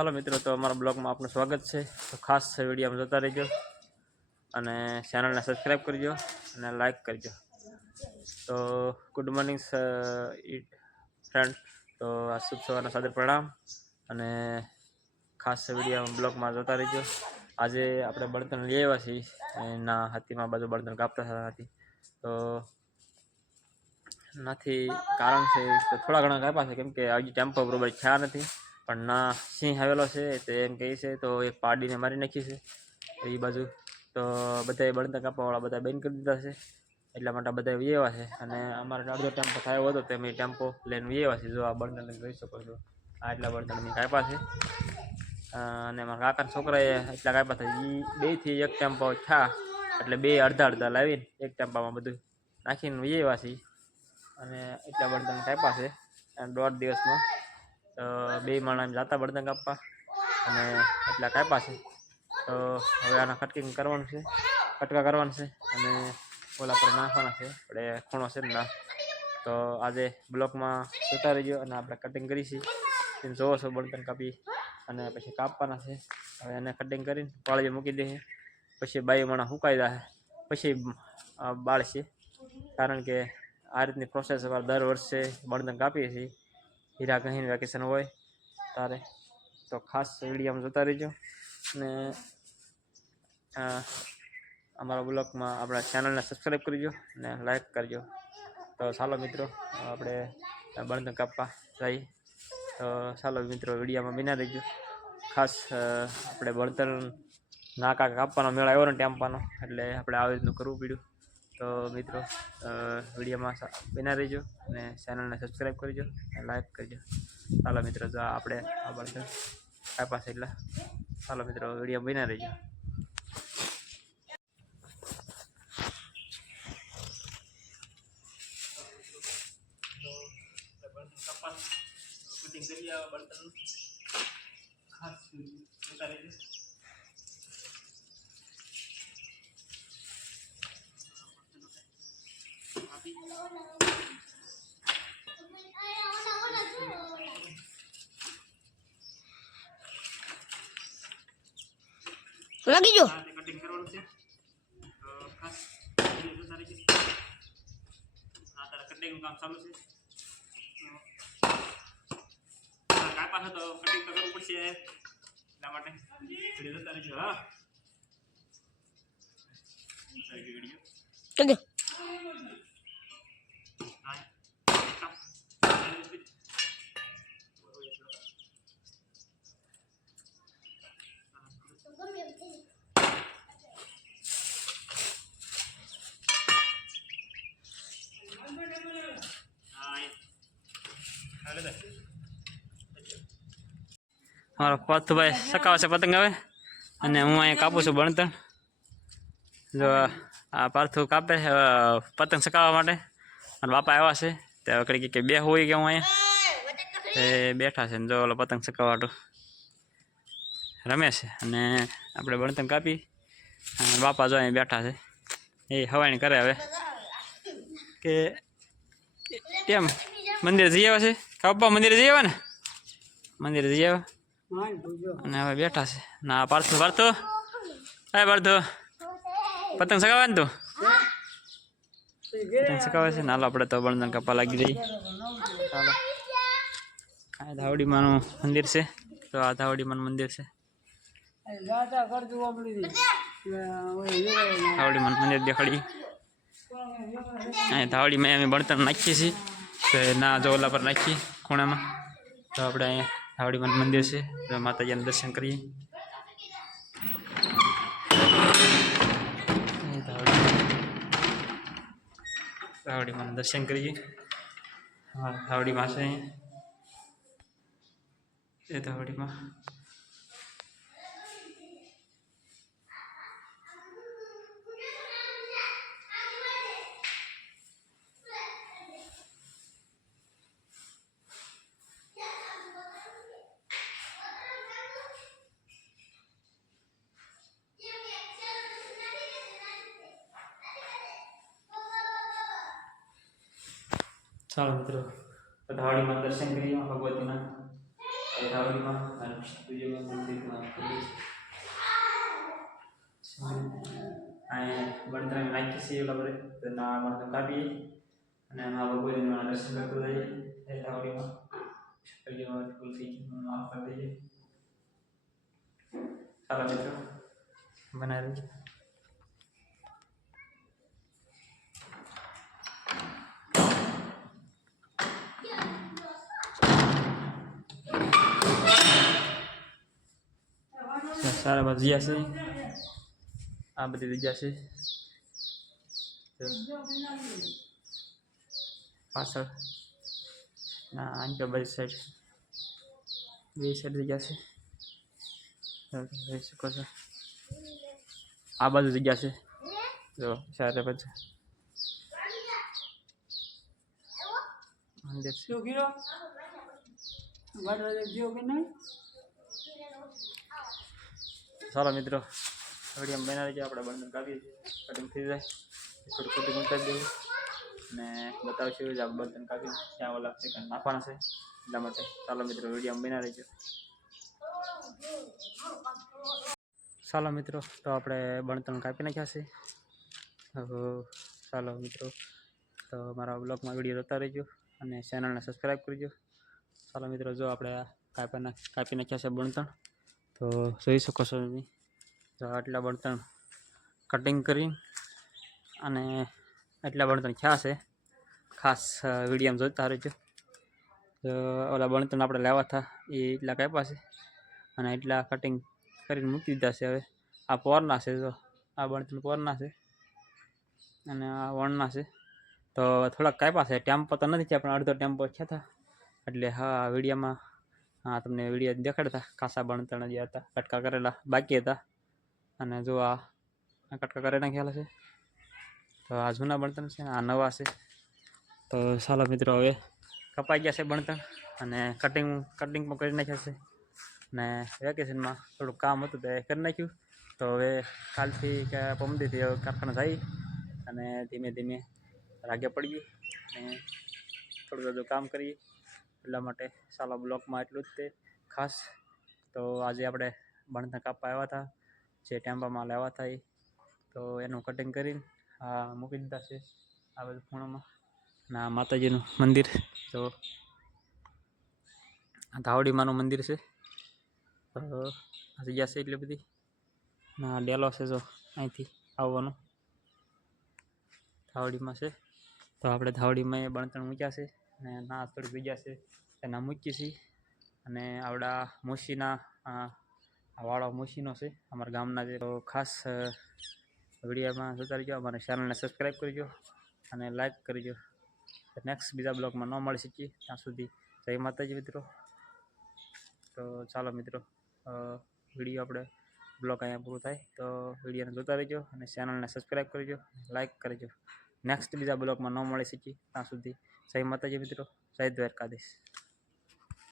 ચાલો મિત્રો, તો અમારા બ્લોગમાં આપનું સ્વાગત છે। તો ખાસ વિડીયોમાં જોતા રહેજો અને ચેનલને સબસ્ક્રાઈબ કરજો અને લાઈક કરજો। તો ગુડ મોર્નિંગ ફ્રેન્ડ। તો આ શુભ સવારના સાદર પ્રણામ અને ખાસ વિડીયો બ્લોગમાં જોતા રહેજો। આજે આપણે બળતણ લઈ આવ્યા છીએ એના હાથીમાં બાજુ બળતણ કાપતા હતા। તો નથી કારણ છે તો થોડા ઘણા કાપ્યા છે, કેમ કે આજે ટેમ્પો બરોબર થયા નથી। પણ ના સિંહ આવેલો છે તો એમ કહે છે તો એક પાડીને મારી નાખી છે એ બાજુ। તો બધાએ બળતણ કાપવાવાળા બધા બંધ કરી દીધા છે, એટલા માટે બધા વ્યવા છે। અને અમારે અડધો ટેમ્પો થયો હતો તો અમે ટેમ્પો લઈને વ્યવા છે। જો આ બળતણ જોઈ શકો છો, આ એટલા બળતણ અમે કાપ્યા છે। અને મારા કાકાના છોકરાએ એટલા કાપ્યા હતા, એ બેથી એક ટેમ્પો થયા એટલે બે અડધા અડધા લાવીને એક ટેમ્પામાં બધું નાખીને વ્યવા છે। અને એટલા બળતણ કાપ્યા છે અને 1.5 દિવસમાં બે માણસ જાતા બળતણ કાપવા અને એટલા કાપ્યા છે। તો હવે આના કટિંગ કરવાનું છે, કટકા કરવાનું છે અને ઓલા પર નાખવાના છે, આપણે ખૂણો છે ને ના। તો આજે બ્લોકમાં જોતા રહીજો અને આપણે કટિંગ કરીશું। તમે જોવો છો બળતણ કાપી અને પછી કાપવાના છે। હવે એને કટિંગ કરીને પાળીએ મૂકી દઈએ, પછી બાઈ માણા સુકાઈ જાય પછી બાળશે। કારણ કે આ રીતની પ્રોસેસ અમારે દર વર્ષે બળતણ કાપીએ છીએ હીરા કહીને વેકેશન હોય તારે। તો ખાસ વિડીયોમાં જોતા રહેજો અને અમારા બ્લોગમાં આપણા ચેનલને સબસ્ક્રાઈબ કરજો અને લાઈક કરજો। તો ચાલો મિત્રો, આપણે બળતણ કાપવા જઈએ। તો ચાલો મિત્રો, વિડીયોમાં બિના રહેજો। ખાસ આપણે બળતણ નાકા કાપવાનો મેળ આવ્યો ને ટેમ્પાનો, એટલે આપણે આવી રીતનું કરવું પડ્યું। તો મિત્રો, વિડીયોમાં બિના રહેજો અને ચેનલને સબસ્ક્રાઈબ કરજો અને લાઈક કરજો। ચાલો મિત્રો, જો આપણે આ બળતણ કાપ્યા છે એટલે ચાલો મિત્રો, વિડીયો બિના રહેજો। કટિંગ કરી આ બળતણ ખાસ જોતા રહેજો। લગી જો કટિંગ કરવાનું છે તો ખાસ જોતા રહેજો। આ તારા કટિંગનું કામ ચાલુ છે, કાપા છે તો કટિંગ તો કરવું પડશે, એટલા માટે વિડીયો જોતા રહેજો। હા, લગી મારો પથભાઈ સકાવે છે પતંગ હવે, અને હું અહીંયા કાપું છું બળતણ। જો આ પાર્થુ કાપે પતંગ સકાવવા માટે, અને બાપા આવ્યા છે તે કડી કે બે હોય કે હું અહીંયા તે બેઠા છે ને જો ઓલો પતંગ સકાવવાટું રમે છે। અને આપણે બળતણ કાપી અને બાપા જો અહીં બેઠા છે, એ હવાણી કરે હવે કે કેમ મંદિર જઈ આવ્યા છે કાપા, મંદિરે જઈ આવ્યા ને, મંદિરે જઈ આવ્યા અને હવે બેઠા છે। ના પાર્થુ પાર્થુ હા પાર્થુ પતંગ સકાવે ને તું, પતંગ સકાવે છે ને। હાલો આપણે તો બળતણ કાપવા લાગી જઈએ। ચાલો, આ ધાવડીમાનું મંદિર છે, તો આ ધાવડીમાનું મંદિર છે, ધાવડીમાનું મંદિર દેખાડીએ। અહીંયા ધાવડીમાં અમે બળતણ નાખીએ છીએ, તો ના જો ઓલા પર નાખીએ ખૂણામાં। તો આપણે અહીંયા ધાવડીમાનું મંદિર છે, તો માતાજીના દર્શન કરીએ। ધાવડીમાનું દર્શન કરીએ। હા, ધાવડીમાં છે એ ધાવડીમાં। ચાલો મિત્રો, ધાવડીમાં દર્શન કરીએ ભગવતીના। ધાવડીમાં છીએ ઓલા પર તો ના બળતણ કાપીએ અને આ ભગવાનના દર્શન કરતો જઈએ એ થાવડીમાં શક્તિમાં તુલસીજીનું નામ કરી દઈએ. ચાલો મિત્રો બનાવી દઈએ. સારા ભજીયા છે આ બધી જગ્યા છે પાછળ ના આંચો બધી સાઈડ બે સાઈડ જગ્યા છે જોઈ શકો છો. આ બાજુ જગ્યા છે જો સારા બધા મંદિર ચાલો મિત્રો વિડીયો બના રહીએ. આપણે બંધ કાપીએ છીએ કટિંગ થઈ જાય થોડું કટિંગ ઉતારી દઈએ અને બતાવશું જ આપણે બર્તન કાપી ક્યાં ઓલા ચિકન નાખવાના છે એટલા માટે. ચાલો મિત્રો વિડીયો બના રહીએ. ચાલો મિત્રો તો આપણે બળતણ કાપી નાખ્યા છે. ચાલો મિત્રો તો મારા બ્લોગમાં વિડીયો જોતા રહેજો અને ચેનલને સબસ્ક્રાઈબ કરજો. ચાલો મિત્રો જો આપણે કાપી નાખ્યા છે બળતણ તો જોઈ શકો છો તમે. તો આટલા બળતણ કટિંગ કરી અને એટલા બળતણ થયા છે. ખાસ વિડીયોમાં જોતા રહેજો. તો ઓલા બળતણ આપણે લેવા હતા એ એટલા કાપ્યા છે અને એટલા કટિંગ કરીને મૂકી દીધા છે. હવે આ પોરના છે તો આ બળતણ પોરના છે અને આ વણના છે. તો થોડાક કાપ્યા છે ટેમ્પો તો નથી થયા પણ અડધો ટેમ્પો થયા હતા એટલે હા વિડીયોમાં હા તમને વિડીયો દેખાડતા ખાસા બળતણ જે હતા કટકા કરેલા બાકી હતા અને જો આ કટકા કરી નાખ્યા છે. તો આ જૂના બળતણ છે આ નવા છે. તો ચાલો મિત્રો હવે કપાઈ ગયા છે બળતણ અને કટિંગ પણ કરી નાખ્યા છે અને વેકેશનમાં થોડુંક કામ હતું તો એ કરી નાખ્યું. તો હવે કાલથી કે પમદીથી હવે કારખાને જઈ અને ધીમે ધીમે રાગે પડીએ અને થોડું બધું કામ કરીએ એટલા માટે. ચાલો બ્લોગમાં એટલું જ તે ખાસ. તો આજે આપણે બળતણ કાપવા આવ્યા હતા જે ટેમ્પામાં લેવા હતા તો એનું કટિંગ કરીને આ મૂકી દીધા છે આ બધું ખૂણામાં. અને આ માતાજીનું મંદિર તો આ ધાવડીમાનું મંદિર છે. તો આ જગ્યા છે એટલી બધી ના ડેલો છે જો અહીંથી આવવાનું ધાવડીમાં છે. તો આપણે ધાવડીમાં એ બળતણ મૂક્યા છે અને ના થોડીક જગ્યા છે એના મૂકીએ છીએ. અને આવડા મૂસીના વાળો મૂસીનો છે અમારા ગામના જે. તો ખાસ વિડીયોમાં જોતા રહેજો. અમારા ચેનલને સબસ્ક્રાઈબ કરજો અને લાઈક કરજો. નેક્સ્ટ બીજા બ્લોગમાં ન મળી શકીએ ત્યાં સુધી જય માતાજી મિત્રો. તો ચાલો મિત્રો વિડીયો આપણે બ્લોગ અહીંયા પૂરું થાય તો વિડીયોને જોતા રહેજો અને ચેનલને સબસ્ક્રાઈબ કરજો લાઈક કરજો. નેક્સ્ટ બીજા બ્લોગમાં ન મળી શકીએ ત્યાં સુધી જય માતાજી મિત્રો. જય દ્વારકાધીશ.